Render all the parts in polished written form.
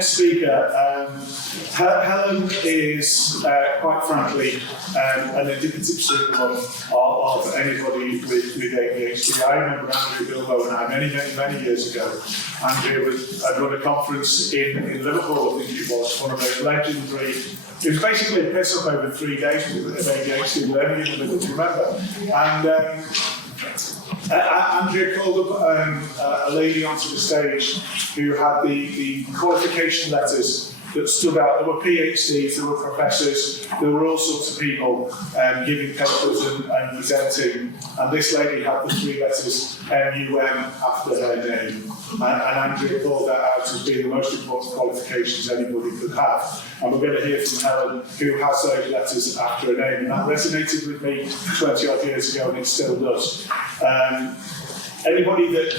next speaker, Helen is quite frankly an indicative symptom of anybody with ADHD. I remember Andrew Bilbo and I many years ago. Andrew had run a conference in Liverpool, I think it was, one of those legendary. It was basically a piss up over 3 days with ADHD learning in the middle, do you remember? And Andrea called up a lady onto the stage who had the qualification letters that stood out. There were PhDs, there were professors, there were all sorts of people giving papers and presenting. And this lady had the 3 letters MUM after her name. And Andrea called that out as being the most important qualifications anybody could have. And we're going to hear from Helen, who has those letters after her name. And that resonated with me 20 odd years ago, and it still does. Anybody that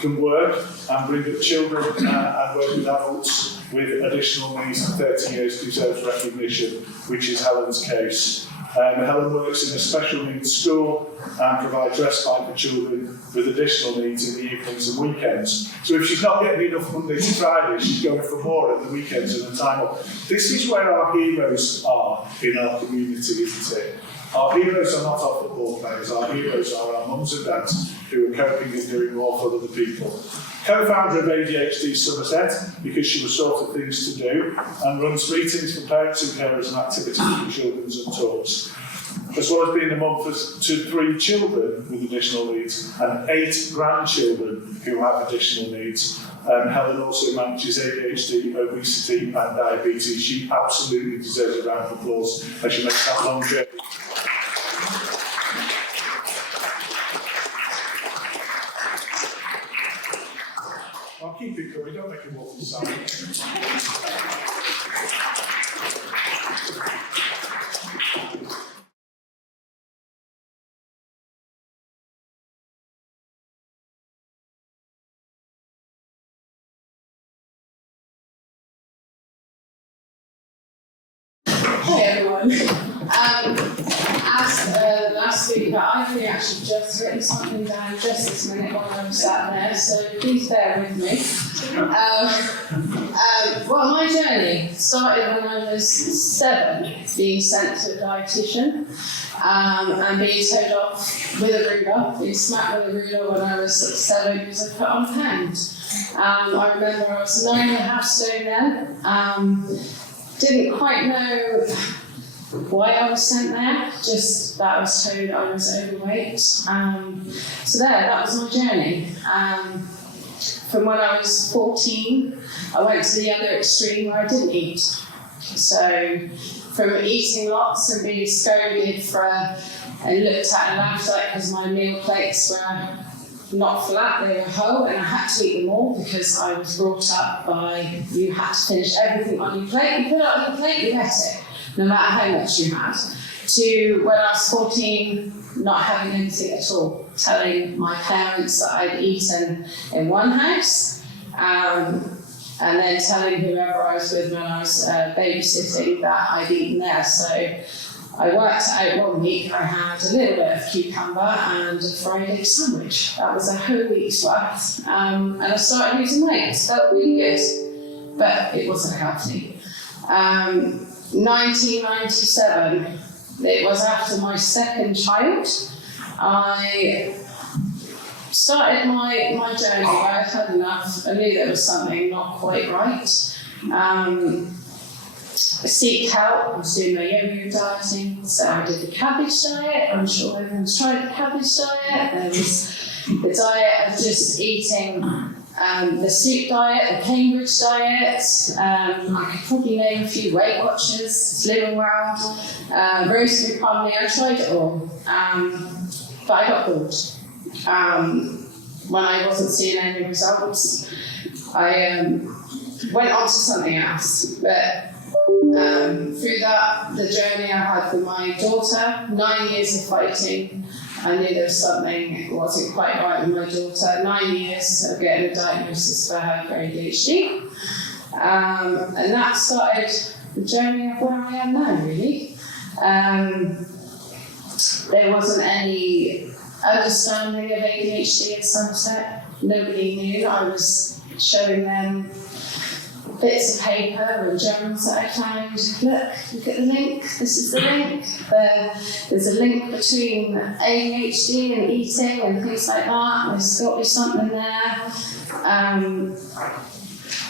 can work and bring up children and work with adults with additional needs for 30 years deserves recognition, which is Helen's case. Helen works in a special needs school and provides respite for children with additional needs in the evenings and weekends. So if she's not getting enough Monday to Friday, she's going for more at the weekends and the time off. This is where our heroes are in our community, isn't it? Our heroes are not our football players, our heroes are our mums and dads who are coping and doing more for other people. Co-founder of ADHD Somerset, because she was short of things to do, and runs meetings for parents and carers and activities for children's and talks. As well as being a mum to 3 children with additional needs and 8 grandchildren who have additional needs. Helen also manages ADHD, obesity and diabetes. She absolutely deserves a round of applause as she makes that long journey. I'll keep it coming, don't make it waffle sound. Hi everyone. As the last speaker, I've really actually just written something down just this minute while I was sat there, so please bear with me. Well, my journey started when I was 7, being sent to a dietitian and being told off with a ruler, being smacked with a ruler when I was 7 because I put on a pound. I remember I was 9.5 stone then. Didn't quite know why I was sent there, just that I was told I was overweight. So that was my journey. From when I was 14, I went to the other extreme where I didn't eat. So from eating lots and being scolded and looked at and laughed at because my meal plates were not flat, they were whole, and I had to eat them all because I was brought up by you had to finish everything on your plate. You put it on your plate, you ate it, no matter how much you had. To when I was 14, not having anything at all, telling my parents that I'd eaten in one house, and then telling whoever I was with when I was babysitting that I'd eaten there. So I worked out 1 week, I had a little bit of cucumber and a fried egg sandwich. That was a whole week's worth. And I started losing weight. It felt really good, but it wasn't healthy. 1997, it was after my 2nd child, I started my journey where I had enough. I knew there was something not quite right. I seeked help. I was doing my yo-yo dieting, so I did the cabbage diet. I'm sure everyone's tried the cabbage diet. There was the diet of just eating the soup diet, the Cambridge diet. I could probably name a few Weight Watchers, Slim World, roasted pommy. I tried it all, but I got bored. When I wasn't seeing any results, I went on to something else. But through the journey I had with my daughter, 9 years of fighting, I knew there was something wasn't quite right with my daughter. 9 years of getting a diagnosis for her for ADHD. And that started the journey of where I am now, really. There wasn't any understanding of ADHD at Somerset. Nobody knew. I was showing them bits of paper and journals that I found. Look at the link. This is the link. There's a link between ADHD and eating and things like that. There's got to be something there.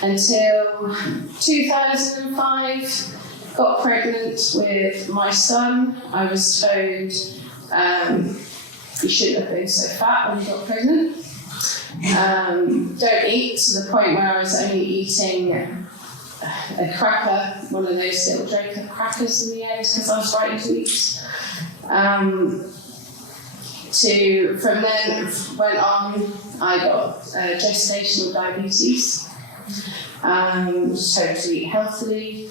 Until 2005, got pregnant with my son. I was told you shouldn't have been so fat when you got pregnant. Don't eat, to the point where I was only eating a cracker, one of those little Draco crackers in the end, because I was frightened to eat. From then went on, I got gestational diabetes. Told to eat healthily,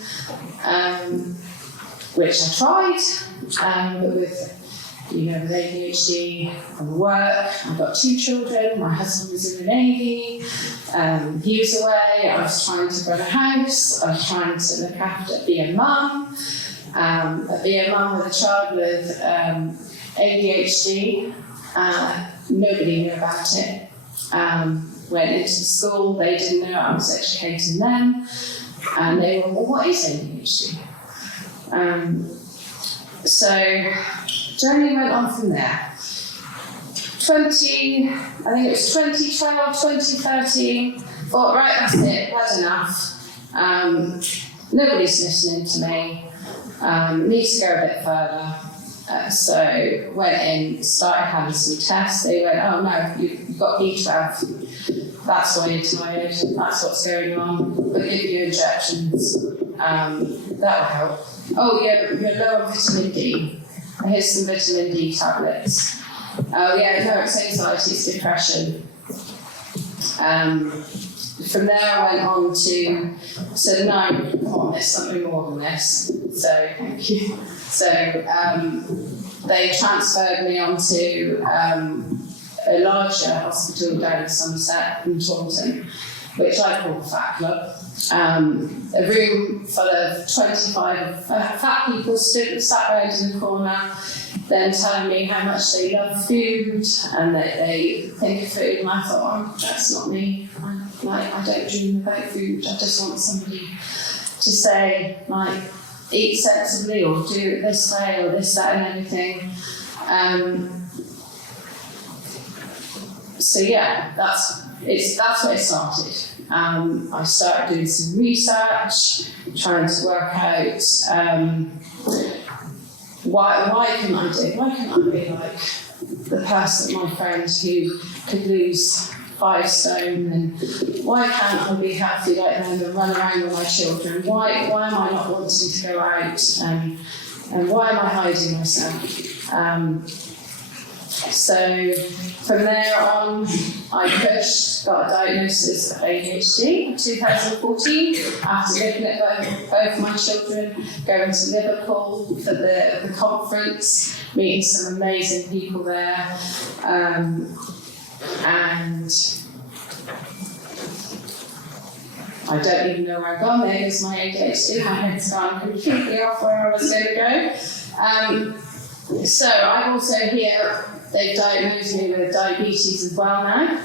which I tried, but with ADHD and work, I've got 2 children. My husband was in the Navy, he was away. I was trying to run a house. I was trying to look after, be a mum with a child with ADHD. Nobody knew about it. Went into school, they didn't know I was educating them, and they were, well, what is ADHD? So, journey went on from there. I think it was 2012, 2013, thought, right, that's it, that's enough. Nobody's listening to me, need to go a bit further. So went in, started having some tests. They went, oh no, you've got B12. That's why you're tired, that's what's going on. We'll give you injections, that will help. Oh yeah, you're low on vitamin D. Here's some vitamin D tablets. Oh yeah, no, it's anxiety, it's depression. From there I went on to, so no, come on, there's something more than this. So, thank you. So, they transferred me onto a larger hospital down in Somerset in Taunton, which I call the Fat Club. A room full of 25 fat people sat around in the corner, then telling me how much they love food and that they think of food, and I thought, oh, that's not me. I don't dream about food. I just want somebody to say, like, eat sensibly or do it this way or this, that, and everything. So yeah, that's where it started. I started doing some research, trying to work out why couldn't I be like the person, my friend who could lose 5 stone, and why can't I be healthy like them and run around with my children? Why am I not wanting to go out, and why am I hiding myself? So from there on, I got a diagnosis of ADHD in 2014 after looking at both my children, going to Liverpool for the conference, meeting some amazing people there, and I don't even know where I've gone. There goes my ADHD. My head's gone completely off where I was going to go. So I've also here, they've diagnosed me with diabetes as well now.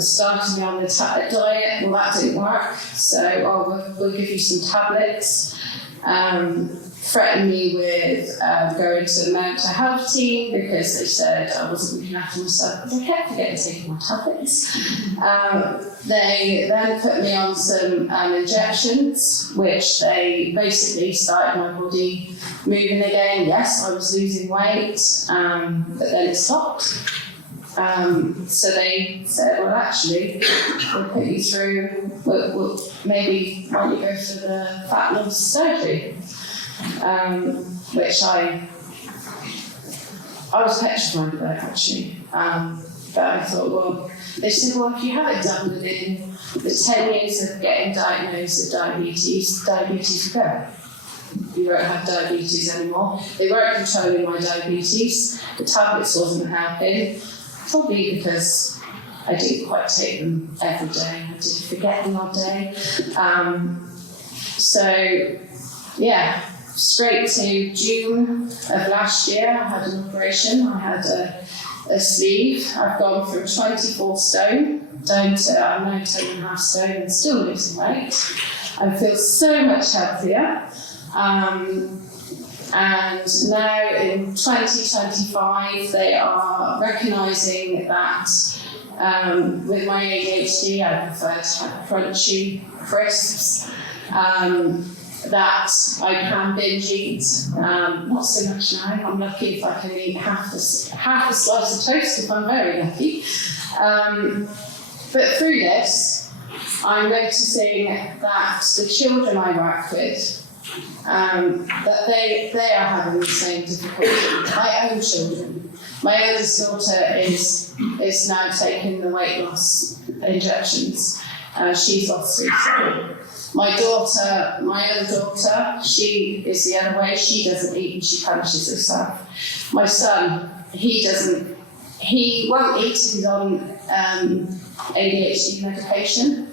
Started me on the diet, well that didn't work, so we'll give you some tablets. Threatened me with going to the mental health team because they said I wasn't looking after myself because I kept forgetting to take my tablets. They then put me on some injections, which they basically started my body moving again. Yes, I was losing weight, but then it stopped. So they said, well, actually, we'll put you through, we'll maybe want you to go for the fat loss surgery. Which I was petrified about, actually. But I thought, well, they said, well, if you have it done within the 10 years of getting diagnosed with diabetes will go. You won't have diabetes anymore. They weren't controlling my diabetes. The tablets wasn't helping, probably because I didn't quite take them every day. I did forget the odd day. So, yeah. Straight to June of last year, I had an operation. I had a a sleeve. I've gone from 24 stone down to I'm now 10.5 stone and still losing weight. I feel so much healthier. And now in 2025, they are recognising that with my ADHD, I prefer to have crunchy crisps, that I can binge eat. Not so much now. I'm lucky if I can eat half a slice of toast if I'm very lucky. But through this, I'm noticing that the children I work with, that they are having the same difficulty. My own children. My eldest daughter is now taking the weight loss injections. She's lost 3 stone. My other daughter, she is the other way. She doesn't eat and she punishes herself. My son, he won't eat if he's on ADHD medication.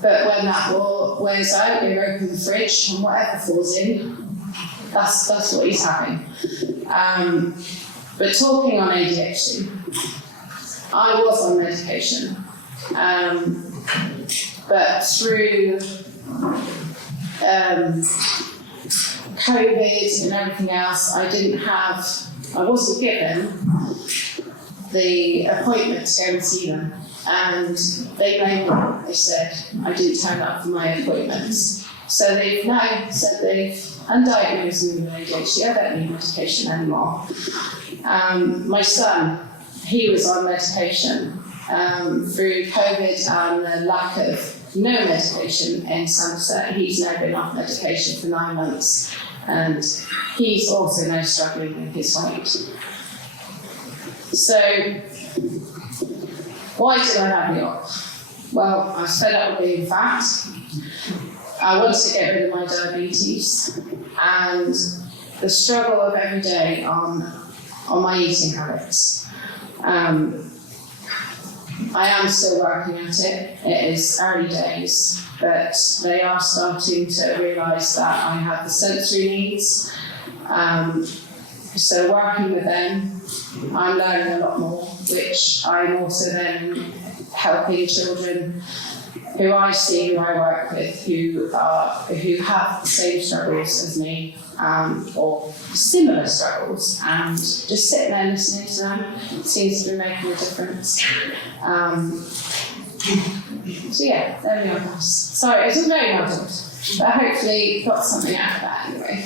But when that wears out, we open the fridge and whatever falls in, that's what he's having. But talking on ADHD, I was on medication. But through COVID and everything else, I wasn't given the appointment to go and see them. And they blamed me. They said I didn't turn up for my appointments. So they've now said they've undiagnosed me with ADHD. I don't need medication anymore. My son, he was on medication through COVID and the lack of no medication in Somerset. He's now been off medication for 9 months, and he's also now struggling with his weight. So, why did I have the op? Well, I was fed up with being fat. I wanted to get rid of my diabetes, and the struggle of every day on my eating habits. I am still working at it. It is early days, but they are starting to realise that I have the sensory needs. So working with them, I'm learning a lot more, which I'm also then helping children who I see, who I work with, who have the same struggles as me, or similar struggles, and just sitting there listening to them seems to be making a difference. So yeah, there we are. Sorry, it was very muddled, but hopefully got something out of that anyway.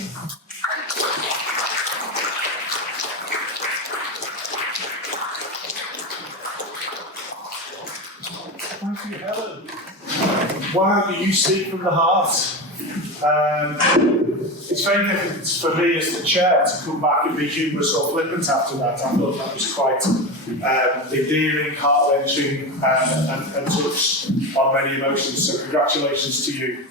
Thank you, Helen. Wow, you speak from the heart. It's very difficult for me as the chair to come back and be humorous or flippant after that. I thought that was quite endearing, heart-wrenching, and touched on many emotions. So congratulations to you.